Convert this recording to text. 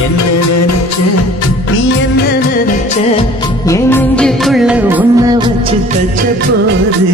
என்ன நினைச்ச நீ என்ன நினைச்ச என் நெஞ்சுக்குள்ள உன்னை வச்சு தச்ச போது